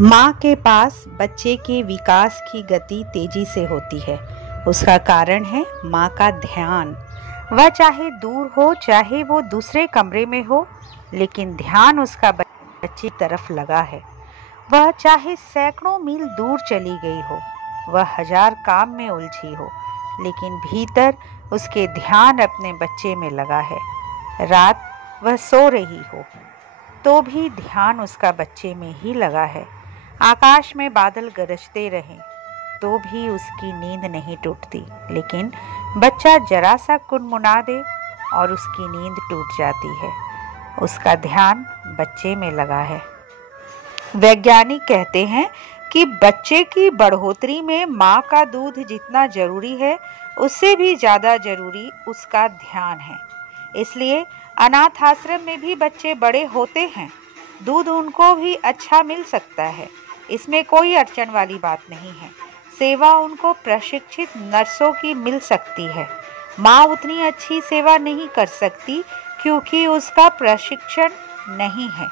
माँ के पास बच्चे के विकास की गति तेजी से होती है। उसका कारण है माँ का ध्यान। वह चाहे दूर हो, चाहे वो दूसरे कमरे में हो, लेकिन ध्यान उसका बच्चे की तरफ लगा है। वह चाहे सैकड़ों मील दूर चली गई हो, वह हजार काम में उलझी हो, लेकिन भीतर उसके ध्यान अपने बच्चे में लगा है। रात वह सो रही हो तो भी ध्यान उसका बच्चे में ही लगा है। आकाश में बादल गरजते रहें तो भी उसकी नींद नहीं टूटती, लेकिन बच्चा जरा सा कुनमुना दे और उसकी नींद टूट जाती है। उसका ध्यान बच्चे में लगा है। वैज्ञानिक कहते हैं कि बच्चे की बढ़ोतरी में माँ का दूध जितना जरूरी है, उससे भी ज्यादा जरूरी उसका ध्यान है। इसलिए अनाथ आश्रम में भी बच्चे बड़े होते हैं, दूध उनको भी अच्छा मिल सकता है। इसमें कोई अड़चन वाली बात नहीं है। सेवा उनको प्रशिक्षित नर्सों की मिल सकती है। माँ उतनी अच्छी सेवा नहीं कर सकती क्योंकि उसका प्रशिक्षण नहीं है।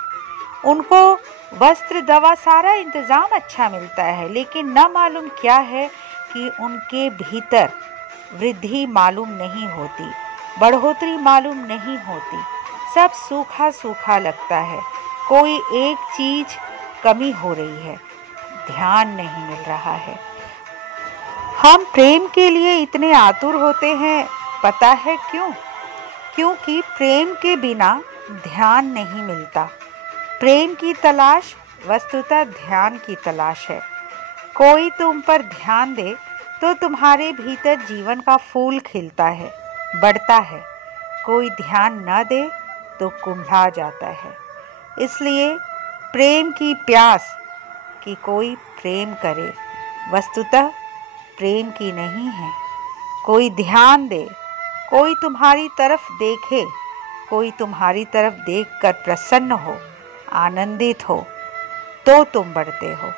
उनको वस्त्र, दवा, सारा इंतजाम अच्छा मिलता है, लेकिन न मालूम क्या है कि उनके भीतर वृद्धि मालूम नहीं होती, बढ़ोतरी मालूम नहीं होती। सब सूखा सूखा लगता है। कोई एक चीज कमी हो रही है, ध्यान नहीं मिल रहा है। हम प्रेम के लिए इतने आतुर होते हैं, पता है क्यों? क्योंकि प्रेम के बिना ध्यान नहीं मिलता। प्रेम की तलाश वस्तुतः ध्यान की तलाश है। कोई तुम पर ध्यान दे तो तुम्हारे भीतर जीवन का फूल खिलता है, बढ़ता है। कोई ध्यान न दे तो कुम्भला जाता है। इसलिए प्रेम की प्यास कि कोई प्रेम करे वस्तुतः प्रेम की नहीं है। कोई ध्यान दे, कोई तुम्हारी तरफ देखे, कोई तुम्हारी तरफ देखकर प्रसन्न हो, आनंदित हो, तो तुम बढ़ते हो।